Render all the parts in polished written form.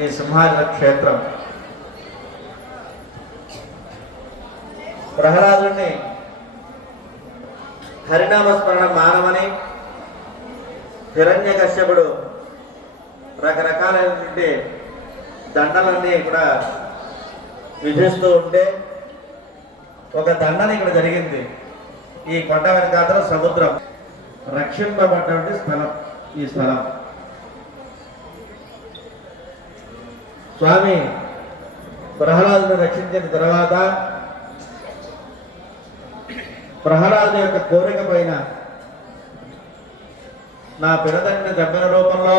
ఈ సింహాచల క్షేత్రం. ప్రహ్లాదుని హరినామస్మరణ మానవని హిరణ్యకశ్యపుడు రకరకాలైనటువంటి దండలన్నీ కూడా విధిస్తూ ఉంటే ఒక దండన ఇక్కడ జరిగింది. ఈ కొండ వెనకాతల సముద్రం రక్షింపబడినటువంటి స్థలం. ఈ స్థలం స్వామి ప్రహ్లాదుని రక్షించిన తర్వాత ప్రహ్లాదు యొక్క కోరిక పైన నా పినతండ్రి దర్శన రూపంలో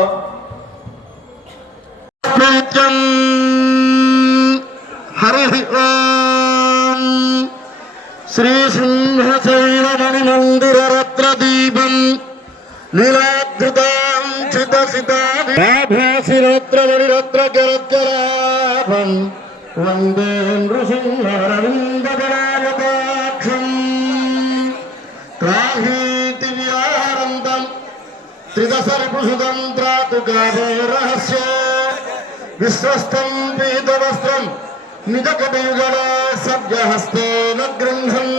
హరి ఓం శ్రీ సింహశైలమణి మందిర రత్న దీపం లీలాద్భుతాం చితసితాభాసి రత్నమణి రత్న కరత్కరాభం వందే నృసింహరవిందపరాయతాక్షం త్రాహీతి విహారంతం త్రిదశరిపుసుతం త్రాతుకాభే రహస్య విశ్వస్తం పీతవస్త్రం నిజకటయుగళ సభ్యహస్తేన గృహన్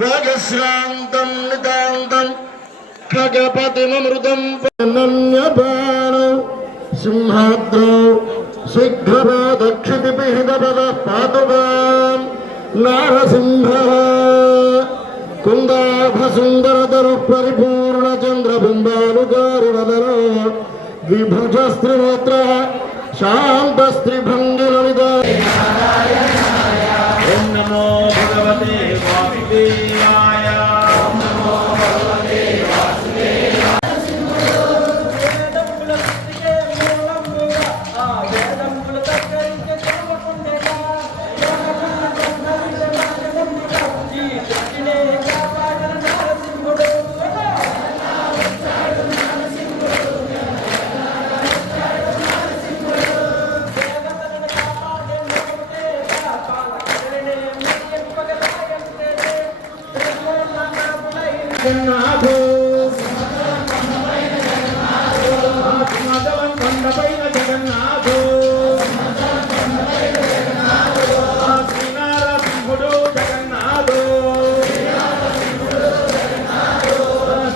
వేగశ్రాంతం నితాంతం ఖగపతిమృతం నన్యబాణ సింహాద్రౌ శీఘ్రపాదక్షితిపిహితపద పాతువాం నారసింహ కుందాభసుందరతరు పరిపూర్ణ చంద్రబింబానుకారివదనో విభుజస్త్రినేత్ర శాంతస్త్రిభంగిలలిత. ఓం నమో భగవతే వాసుదేవాయ. జగన్నాథో కొండపైన జగన్నాథో శ్రీనారసింహుడు జగన్నాథో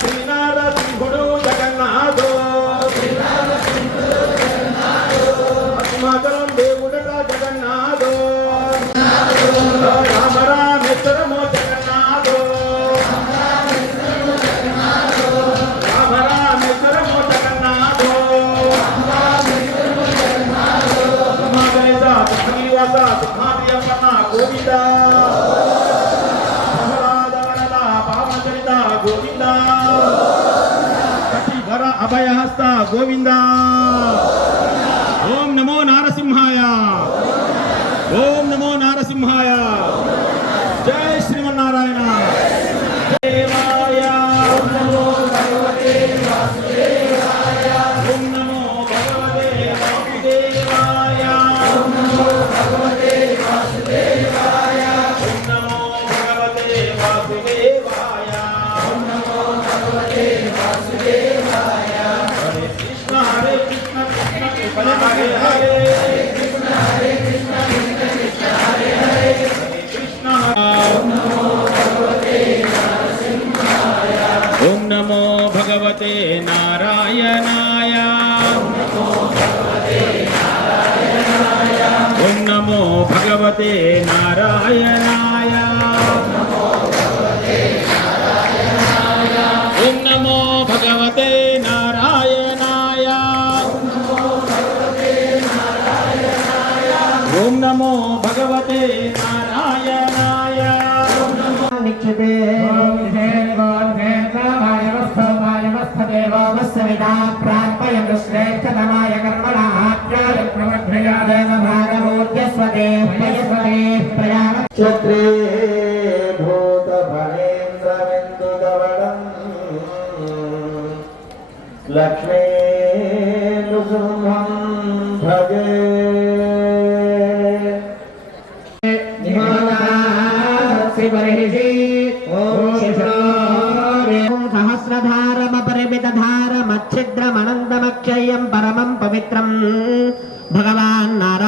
శ్రీనారసింహుడు జగన్నాథో అస్మాకరం దేవుడట జగన్నాథో రామరామేశ్వరమో జగన్నాథో గోవింద పావనచరిత గోవింద కటివర అభయహస్త గోవింద. ఓం నమో నారసింహాయ. ఓం నమో నారసింహాయ. జై శ్రీమన్నారాయణ. ఓం నమో భగవతే నారాయణాయ. ఓం నమో భగవతే నారాయణాయ. ఓం నమో భగవతే నారాయణాయ. ఓం నమో భగవతే నారాయణాయ. నిక్షిపే ప్రార్పయను శ్రేష్టతమాయ కర్మణాచార్య ప్రమధ్యయా దేవభాగమూర్త్యస్వదే క్షత్రే భూత ఫణేంద్రమిందుగవడం లక్ష్మీ నృసింహం భజే. సహస్రధారమపరిమితధారమచ్ఛిద్రమనందమక్షయం పరమం పవిత్రం భగవాన్ నారాయణ